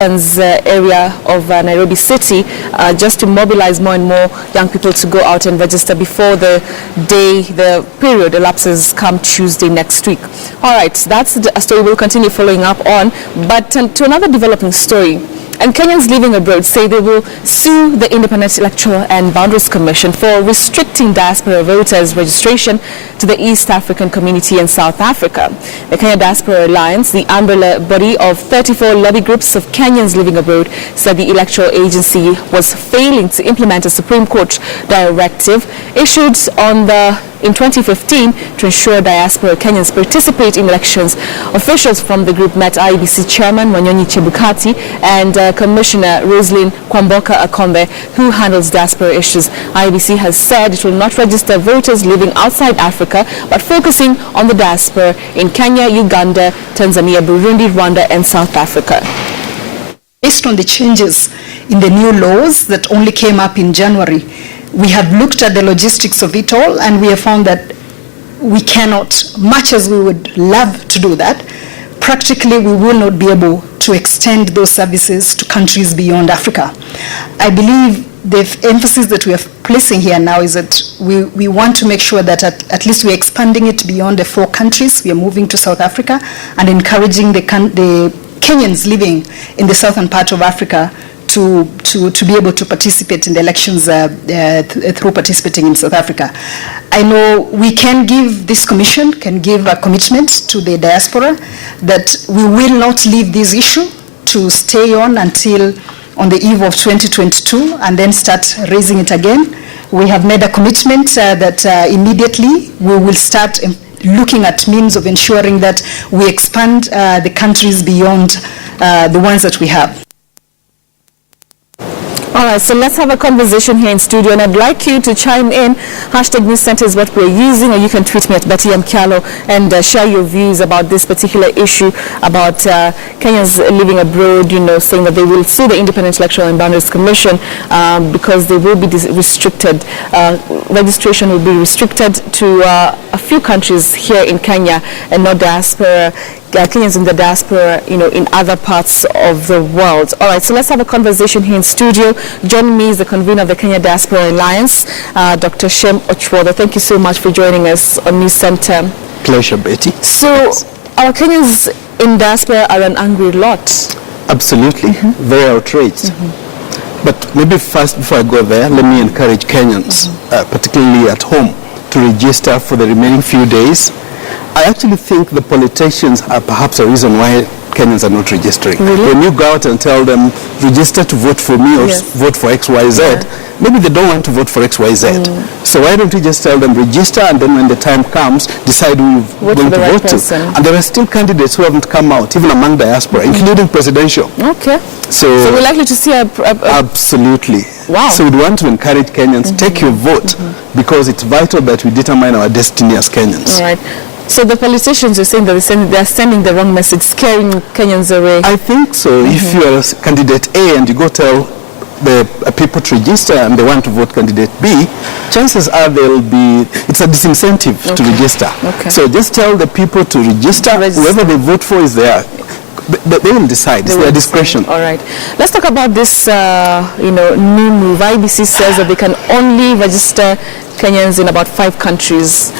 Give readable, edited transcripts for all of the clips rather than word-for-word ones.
Area of Nairobi City, just to mobilize more and more young people to go out and register before the period elapses come Tuesday next week. All right, that's a story we'll continue following up on, but to another developing story. And Kenyans living abroad say they will sue the Independent Electoral and Boundaries Commission for restricting diaspora voters' registration to the East African community in South Africa. The Kenya Diaspora Alliance, the umbrella body of 34 lobby groups of Kenyans living abroad, said the electoral agency was failing to implement a Supreme Court directive issued in 2015 to ensure diaspora Kenyans participate in elections. Officials from the group met IEBC Chairman Wanyonyi Chebukati and Commissioner Roslyn Kwamboka Akombe, who handles diaspora issues. IEBC has said it will not register voters living outside Africa, but focusing on the diaspora in Kenya, Uganda, Tanzania, Burundi, Rwanda, and South Africa. Based on the changes in the new laws that only came up in January, we have looked at the logistics of it all, and we have found that we cannot, much as we would love to do that, practically we will not be able to extend those services to countries beyond Africa. I believe the emphasis that we are placing here now is that we want to make sure that at least we're expanding it beyond the 4 countries. We are moving to South Africa and encouraging the Kenyans living in the southern part of Africa to be able to participate in the elections through participating in South Africa. I know we can give, this commission can give a commitment to the diaspora that we will not leave this issue to stay on until on the eve of 2022 and then start raising it again. We have made a commitment that immediately we will start looking at means of ensuring that we expand the countries beyond the ones that we have. All right, so let's have a conversation here in studio, and I'd like you to chime in. Hashtag News Center is what we're using, or you can tweet me at Betty Mkialo and share your views about this particular issue about Kenyans living abroad, saying that they will sue the Independent Electoral and Boundaries Commission because they will be restricted. Registration will be restricted to a few countries here in Kenya and not diaspora. Kenyans in the diaspora, in other parts of the world. All right, so let's have a conversation here in studio. Joining me is the convener of the Kenya Diaspora Alliance, Dr. Shem Ochwodo. Thank you so much for joining us on News Center. Pleasure, Betty. So, our Kenyans in diaspora are an angry lot. Absolutely, very outraged. But maybe first, before I go there, let me encourage Kenyans, particularly at home, to register for the remaining few days. I actually think the politicians are perhaps a reason why Kenyans are not registering. Really? When you go out and tell them, register to vote for me or vote for XYZ, maybe they don't want to vote for XYZ. So why don't you just tell them, register, and then when the time comes, decide who you're going to vote to. And there are still candidates who haven't come out, even among diaspora, including presidential. Okay. So we're likely to see Absolutely. Wow. So we'd want to encourage Kenyans, take your vote, because it's vital that we determine our destiny as Kenyans. All right. So the politicians are saying that they're sending the wrong message, scaring Kenyans away. I think so. If you are candidate A and you go tell the people to register and they want to vote candidate B, chances are it's a disincentive to register. Okay. So just tell the people to register. Whoever they vote for is there. They will decide. It's their discretion. All right. Let's talk about this, new move. IEBC says that they can only register Kenyans in about 5 countries.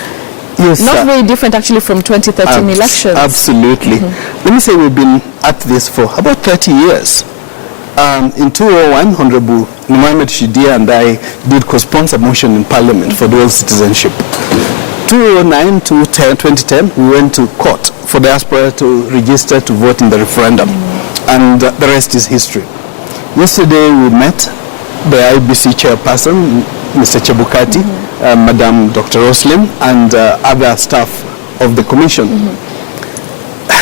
Yes, not very different actually from 2013 elections. Absolutely. Let me say we've been at this for about 30 years. In 2001, Honorable Mohamed Shidia and I did co-sponsor motion in Parliament for dual citizenship. 2009 to 2010, we went to court for diaspora to register to vote in the referendum. And the rest is history. Yesterday we met the IEBC chairperson, Mr. Chebukati, Madam Dr. Roslyn, and other staff of the commission.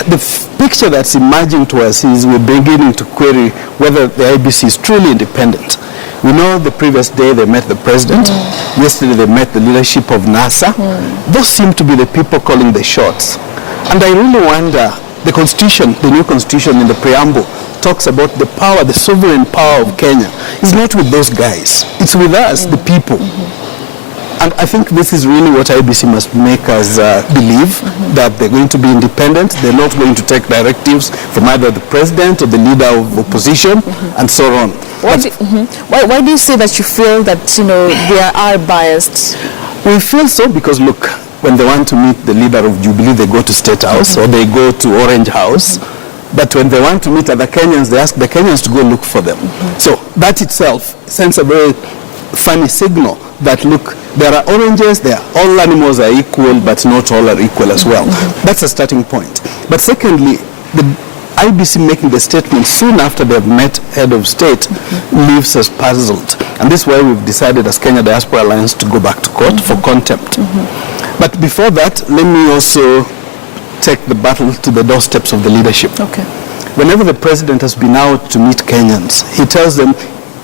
The picture that's emerging to us is we're beginning to query whether the IEBC is truly independent. We know the previous day they met the president. Yesterday they met the leadership of NASA. Those seem to be the people calling the shots. And I really wonder, the constitution, the new constitution in the preamble, talks about the power, the sovereign power of Kenya. It's not with those guys. It's with us, the people. And I think this is really what IEBC must make us believe, that they're going to be independent, they're not going to take directives from either the president or the leader of opposition, and so on. Why do you say that you feel that, you know, they are biased? We feel so because, look, when they want to meet the leader of Jubilee, they go to State House or they go to Orange House. But when they want to meet other Kenyans, they ask the Kenyans to go look for them. So that itself sends a very funny signal that, look, there are oranges, all animals are equal, but not all are equal as well. That's a starting point. But secondly, the IEBC making the statement soon after they've met head of state leaves us puzzled. And this is why we've decided as Kenya Diaspora Alliance to go back to court for contempt. But before that, let me also take the battle to the doorsteps of the leadership. Okay. Whenever the president has been out to meet Kenyans, he tells them,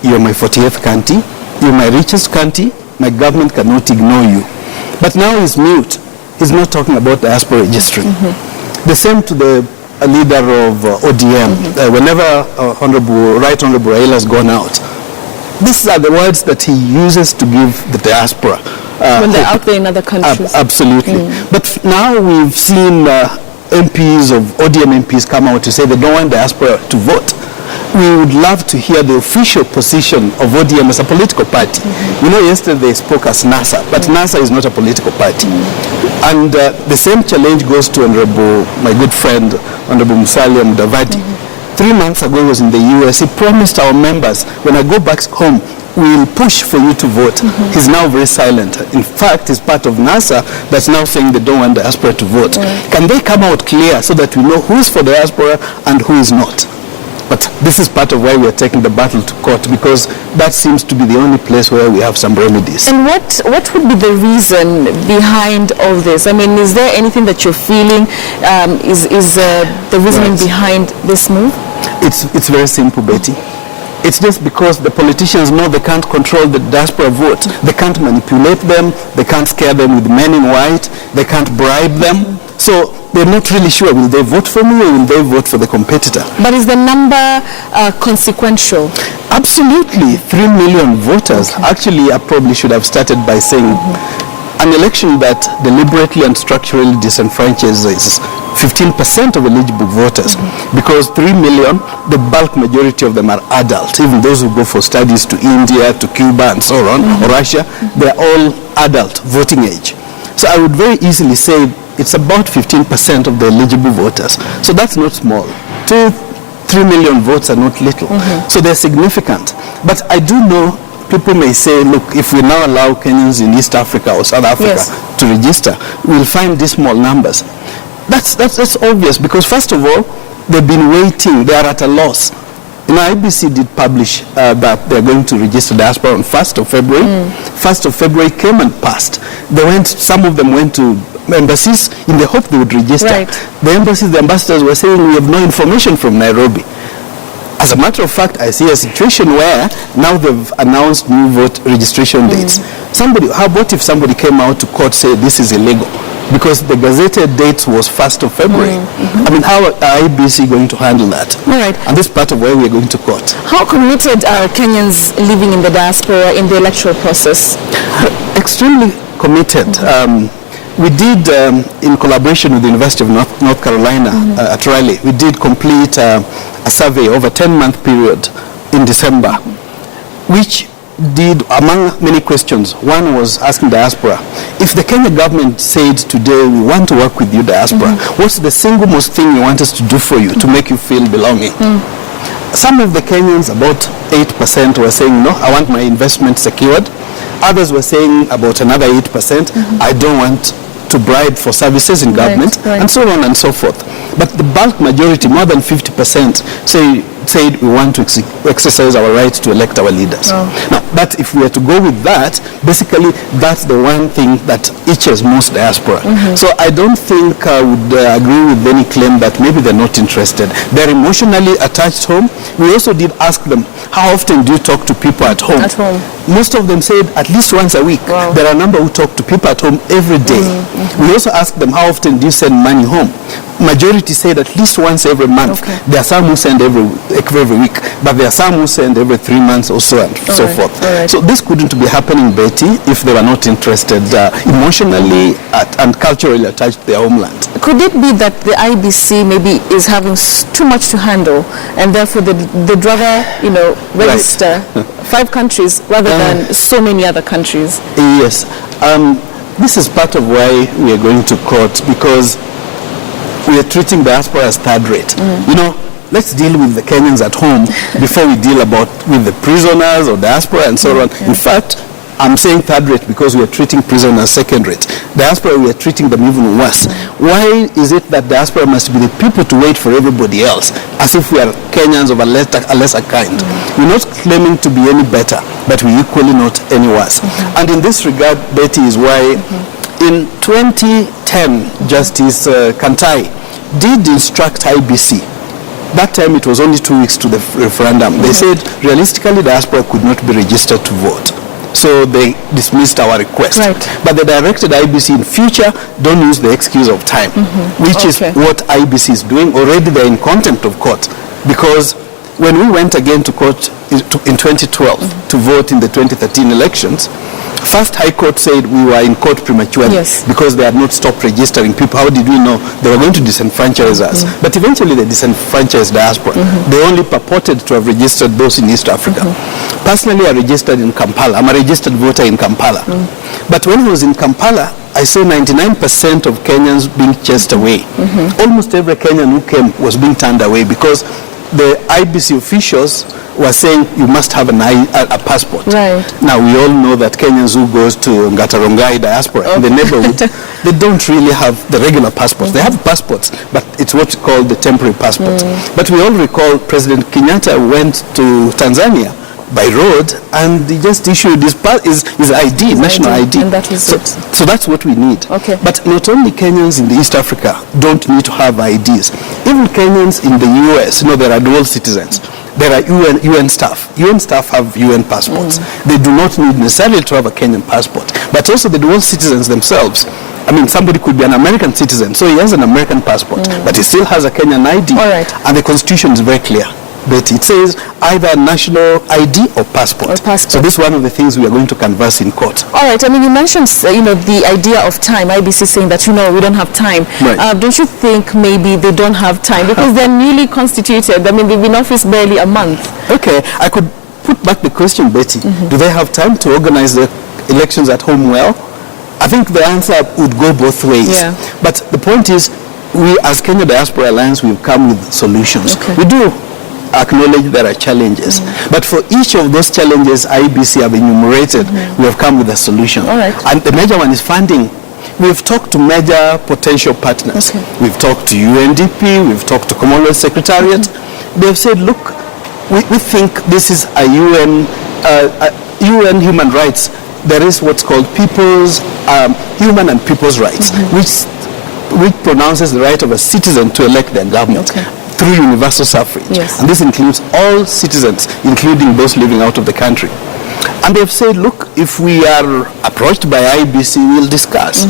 you're my 48th county, you're my richest county, my government cannot ignore you. But now he's mute. He's not talking about diaspora registry. The same to the leader of ODM. Whenever Right Honorable Raila has gone out, these are the words that he uses to give the diaspora. When they're out there in other countries. Absolutely. But now we've seen MPs of ODM MPs come out to say they don't want diaspora to vote. We would love to hear the official position of ODM as a political party. You know, yesterday they spoke as NASA, but NASA is not a political party. And the same challenge goes to my good friend, Honorable Musalia Mudavadi. 3 months ago he was in the US. He promised our members, when I go back home, we will push for you to vote. He's now very silent. In fact, he's part of NASA that's now saying they don't want diaspora to vote. Can they come out clear so that we know who's for diaspora and who is not? But this is part of why we're taking the battle to court, because that seems to be the only place where we have some remedies. And what would be the reason behind all this? I mean, is there anything that you're feeling is the reasoning behind this move? It's very simple, Betty. It's just because the politicians know they can't control the diaspora vote. They can't manipulate them. They can't scare them with men in white. They can't bribe them. So they're not really sure, will they vote for me or will they vote for the competitor? But is the number consequential? Absolutely. 3 million voters. Actually, I probably should have started by saying an election that deliberately and structurally disenfranchises 15% of eligible voters, because 3 million, the bulk majority of them are adult. Even those who go for studies to India, to Cuba and so on, or Russia, they're all adult voting age. So I would very easily say it's about 15% of the eligible voters. So that's not small. 3 million votes are not little. So they're significant. But I do know people may say, look, if we now allow Kenyans in East Africa or South Africa to register, we'll find these small numbers. That's obvious, because first of all, they've been waiting. They are at a loss. You know, IEBC did publish that they're going to register diaspora on 1st of February. 1st of February came and passed. Some of them went to embassies in the hope they would register. The ambassadors were saying, we have no information from Nairobi. As a matter of fact, I see a situation where now they've announced new vote registration dates. What if somebody came out to court say this is illegal? Because the gazetted date was 1st of February. I mean, how are IEBC going to handle that? All right. And this is part of where we're going to court. How committed are Kenyans living in the diaspora in the electoral process? Extremely committed. We did, in collaboration with the University of North Carolina at Raleigh, we did complete a survey over a 10-month period in December, which did, among many questions, one was asking diaspora, if the Kenya government said today, we want to work with you, diaspora, what's the single most thing you want us to do for you to make you feel belonging? Some of the Kenyans, about 8%, were saying, no, I want my investment secured. Others were saying, about another 8%, I don't want to bribe for services in government, and so on and so forth. But the bulk majority, more than 50%, said we want to exercise our right to elect our leaders. Now, but if we were to go with that, basically that's the one thing that itches most diaspora. So I don't think I would agree with any claim that maybe they're not interested. They're emotionally attached home. We also did ask them, how often do you talk to people at home? Most of them said at least once a week. There are a number who talk to people at home every day. We also asked them, how often do you send money home? majority said at least once every month. Okay. There are some who send every week, but there are some who send every 3 months or so, and so forth. So this couldn't be happening, Betty, if they were not interested emotionally and culturally attached to their homeland. Could it be that the IEBC maybe is having too much to handle, and therefore they'd rather, register 5 countries rather than so many other countries? Yes. This is part of why we are going to court, because we are treating diaspora as third rate. Let's deal with the Kenyans at home before we deal with the prisoners or diaspora and so on. In fact, I'm saying third rate because we are treating prisoners second rate. Diaspora, we are treating them even worse. Why is it that diaspora must be the people to wait for everybody else, as if we are Kenyans of a lesser kind? We're not claiming to be any better, but we're equally not any worse. And in this regard, Betty, is why in 2010, Justice Kantai did instruct IEBC. That time it was only 2 weeks to the referendum. They said realistically diaspora could not be registered to vote. So they dismissed our request. But they directed IEBC in future, don't use the excuse of time, which is what IEBC is doing. Already they're in contempt of court, because when we went again to court in 2012 to vote in the 2013 elections, First High Court said we were in court prematurely because they had not stopped registering people. How did we know? They were going to disenfranchise us. But eventually they disenfranchised diaspora. They only purported to have registered those in East Africa. Personally, I registered in Kampala. I'm a registered voter in Kampala. But when I was in Kampala, I saw 99% of Kenyans being chased away. Almost every Kenyan who came was being turned away because the IEBC officials were saying you must have a passport. Now we all know that Kenyans who goes to Ngatarongai diaspora in the neighborhood, they don't really have the regular passports. They have passports, but it's what we call the temporary passports. But we all recall President Kenyatta went to Tanzania by road and he just issued his ID, national ID. And that is so that's what we need. But not only Kenyans in the East Africa don't need to have IDs. Even Kenyans in the US, there are dual citizens. There are UN staff. UN staff have UN passports. They do not need necessarily to have a Kenyan passport. But also the dual citizens themselves. I mean, somebody could be an American citizen, so he has an American passport, but he still has a Kenyan ID. And the Constitution is very clear. But it says either national ID or passport. So this is one of the things we are going to converse in court. All right. I mean, you mentioned, the idea of time. IEBC saying that, we don't have time. Don't you think maybe they don't have time because they're newly constituted? I mean, they've been in office barely a month. Okay. I could put back the question, Betty. Do they have time to organize the elections at home well? I think the answer would go both ways. But the point is, we as Kenya Diaspora Alliance, we've come with solutions. We do acknowledge there are challenges. But for each of those challenges IEBC have enumerated, we have come with a solution. And the major one is funding. We've talked to major potential partners. We've talked to UNDP, we've talked to Commonwealth Secretariat. They've said, look, we think this is a UN human rights. There is what's called human and people's rights, which pronounces the right of a citizen to elect their government. Through universal suffrage. And this includes all citizens, including those living out of the country. And they've said, look, if we are approached by IEBC, we'll discuss.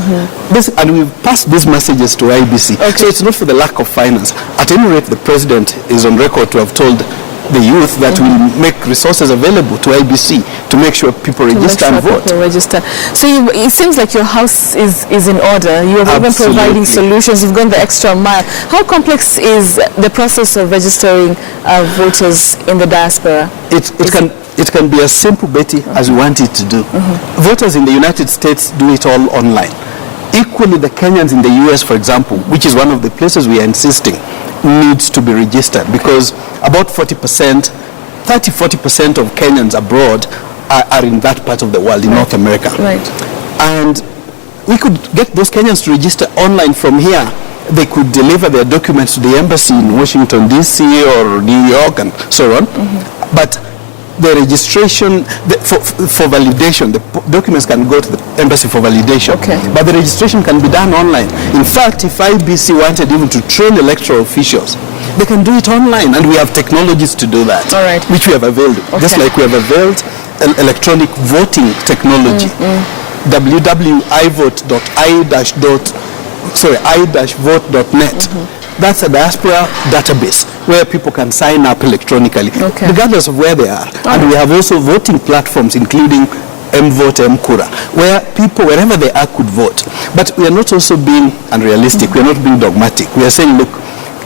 And we've passed these messages to IEBC. So it's not for the lack of finance. At any rate, the president is on record to have told the youth that will make resources available to IEBC to make sure people register and vote. So it seems like your house is in order. You are even providing solutions. You've gone the extra mile. How complex is the process of registering voters in the diaspora? It can be as simple, Betty, as we want it to do. Voters in the United States do it all online. Equally, the Kenyans in the US, for example, which is one of the places we are insisting, needs to be registered because about 30% of Kenyans abroad are in that part of the world, in North America. And we could get those Kenyans to register online from here. They could deliver their documents to the embassy in Washington, D.C. or New York and so on. But the registration, for validation, the documents can go to the embassy for validation. But the registration can be done online. In fact, if IEBC wanted even to train electoral officials, they can do it online, and we have technologies to do that, which we have availed. Just like we have availed electronic voting technology. www.i-vote.net. That's a diaspora database where people can sign up electronically, regardless of where they are. And we have also voting platforms, including M-Vote, M-Kura, where people, wherever they are, could vote. But we are not also being unrealistic. We are not being dogmatic. We are saying, look,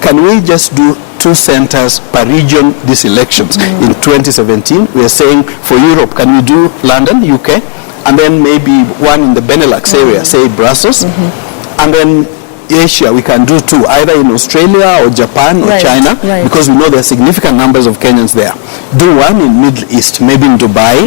can we just do 2 centers per region these elections? In 2017, we are saying for Europe, can we do London, UK, and then maybe one in the Benelux area, say Brussels, and then Asia, we can do 2, either in Australia or Japan or China, because we know there are significant numbers of Kenyans there. Do 1 in Middle East, maybe in Dubai.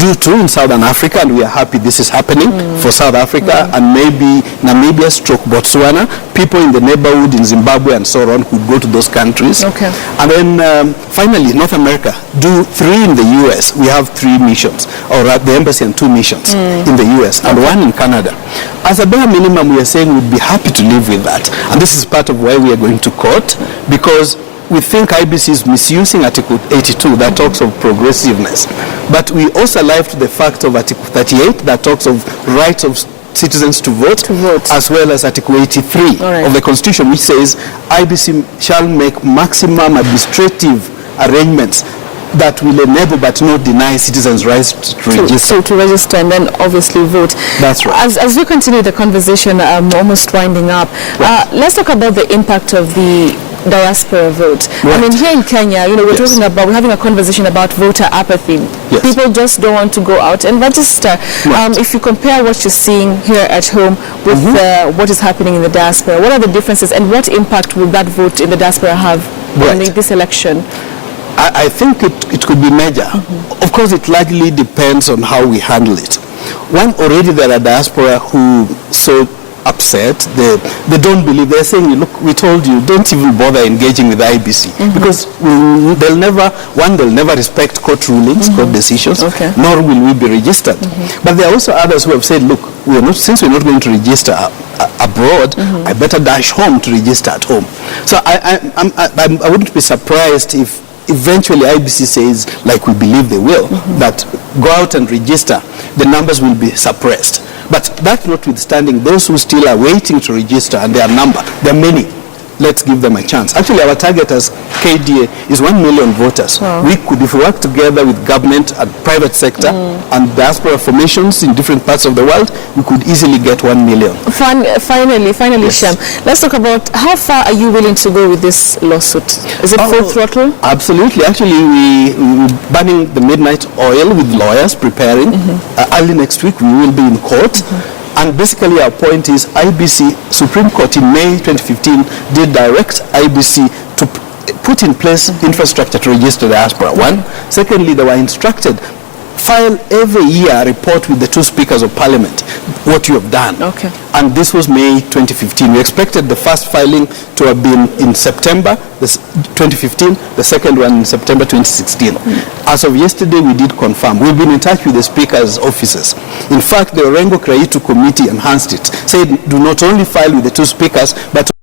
Do 2 in Southern Africa, and we are happy this is happening for South Africa, and maybe Namibia stroke Botswana. People in the neighborhood in Zimbabwe and so on could go to those countries. And then finally, North America, do 3 in the US. We have 3 missions, or at the embassy and 2 missions in the US, and 1 in Canada. As a bare minimum, we are saying we'd be happy to live with that. And this is part of why we are going to court, because we think IEBC is misusing Article 82 that talks of progressiveness. But we also alive to the fact of Article 38 that talks of rights of citizens to vote, as well as Article 83 of the Constitution, which says IEBC shall make maximum administrative arrangements that will enable but not deny citizens' rights to register. So to register and then obviously vote. That's right. As we continue the conversation, almost winding up, let's talk about the impact of the diaspora vote. I mean, here in Kenya, you know, we're having a conversation about voter apathy. People just don't want to go out and register. If you compare what you're seeing here at home with what is happening in the diaspora, what are the differences and what impact will that vote in the diaspora have on this election? I think it could be major. Of course, it largely depends on how we handle it. One, already there are diaspora who so upset, they don't believe. They're saying, look, we told you, don't even bother engaging with the IEBC, because they'll never respect court rulings, court decisions, nor will we be registered. But there are also others who have said, look, since we're not going to register abroad, I better dash home to register at home. So I wouldn't be surprised if eventually IEBC says, like we believe they will, that go out and register, the numbers will be suppressed. But that notwithstanding, those who still are waiting to register, and their number, there are many, let's give them a chance. Actually, our target as KDA is 1 million voters. We could, if we work together with government and private sector and diaspora formations in different parts of the world, we could easily get 1 million. Finally, Shem, let's talk about how far are you willing to go with this lawsuit? Is it full throttle? Absolutely. Actually, we're burning the midnight oil with lawyers preparing. Early next week, we will be in court. And basically our point is IEBC, Supreme Court in May 2015 did direct IEBC to put in place infrastructure to register diaspora. One. Secondly, they were instructed, file every year a report with the 2 speakers of parliament, what you have done. And this was May 2015. We expected the first filing to have been in September 2015, the second one in September 2016. As of yesterday, we did confirm. We've been in touch with the speaker's offices. In fact, the Orengo Kraitu committee enhanced it, said do not only file with the 2 speakers, but